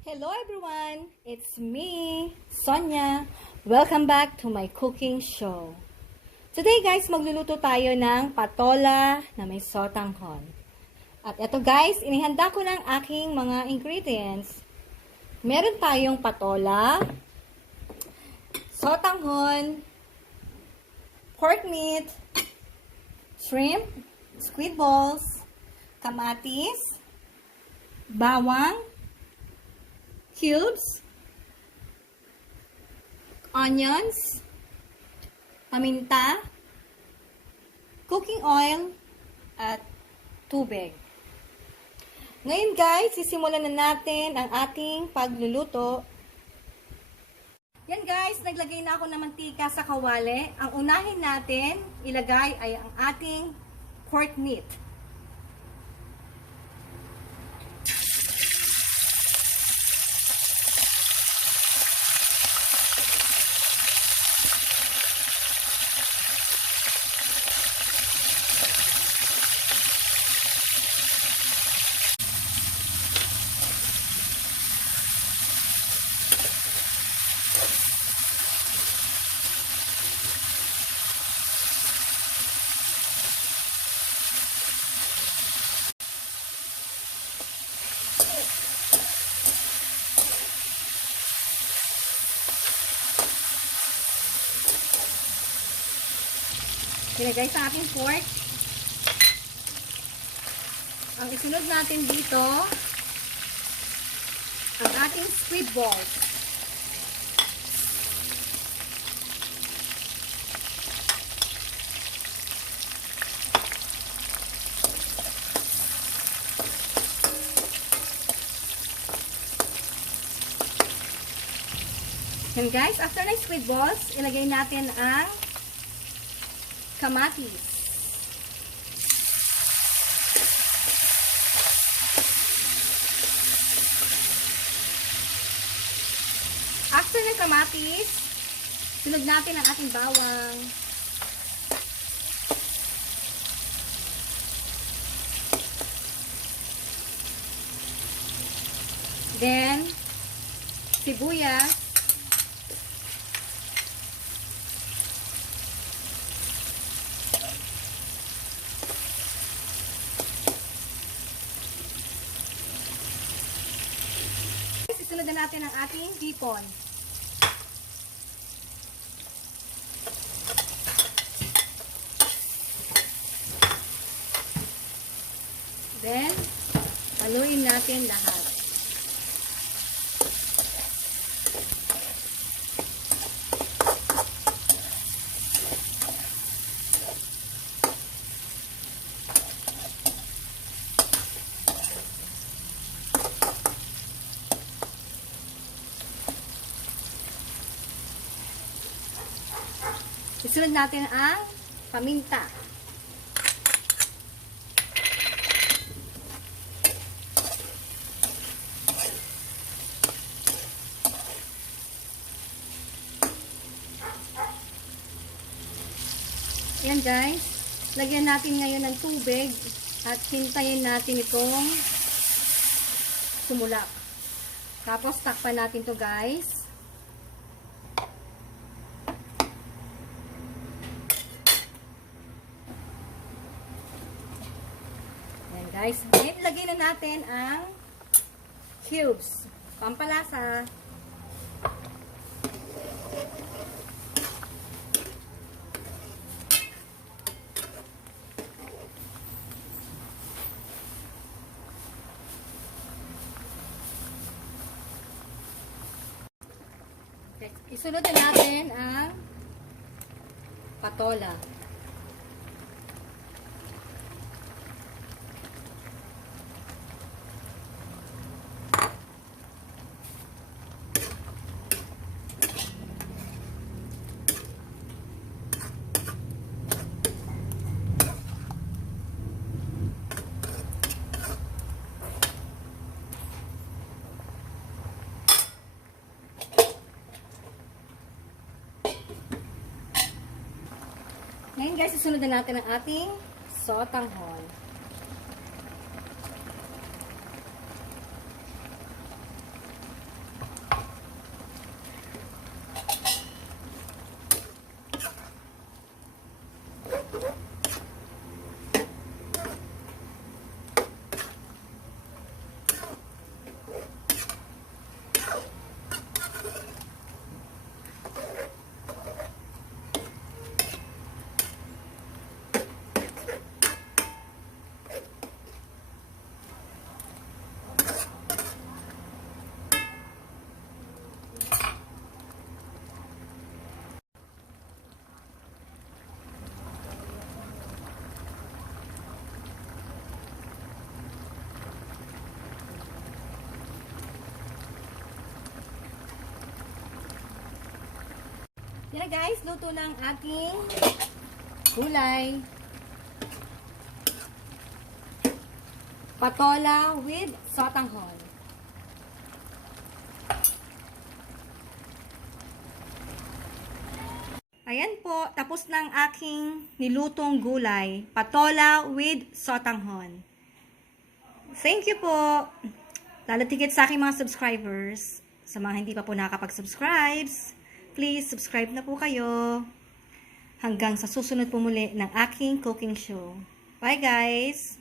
Hello everyone! It's me, Sonia. Welcome back to my cooking show. Today guys, magluluto tayo ng patola na may sotanghon. At eto guys, inihanda ko ng aking mga ingredients. Meron tayong patola, sotanghon, pork meat, shrimp, squid balls, kamatis, bawang, cubes, onions, paminta, cooking oil, at tubig. Ngayon guys, sisimulan na natin ang ating pagluluto. Yan guys, naglagay na ako ng mantika sa kawali. Ang unahin natin ilagay ay ang ating pork meat. Ilagay sa ating pork. Ang isunod natin dito, ang ating squid balls. And guys, after ng squid balls, ilagay natin ang kamatis. After ng kamatis, sunod natin ang ating bawang. Then, sibuyas. Isunod na natin ang ating hipon. Then, haluin natin lahat. Isunod natin ang paminta. Yan guys. Lagyan natin ngayon ng tubig at hintayin natin itong sumulak. Tapos takpan natin to guys. Yan guys. Ngayon, lagay na natin ang cubes. Pampalasa. Isunod na natin ang patola. Ngayon guys, isunod na natin ang ating sotanghon. Yan guys, luto ng aking gulay. Patola with sotanghon. Ayan po, tapos ng aking nilutong gulay, patola with sotanghon. Thank you po. Lalo tigit sa aking mga subscribers. Sa mga hindi pa po nakakapag-subscribe, please subscribe na po kayo. Hanggang sa susunod po muli ng aking cooking show. Bye guys!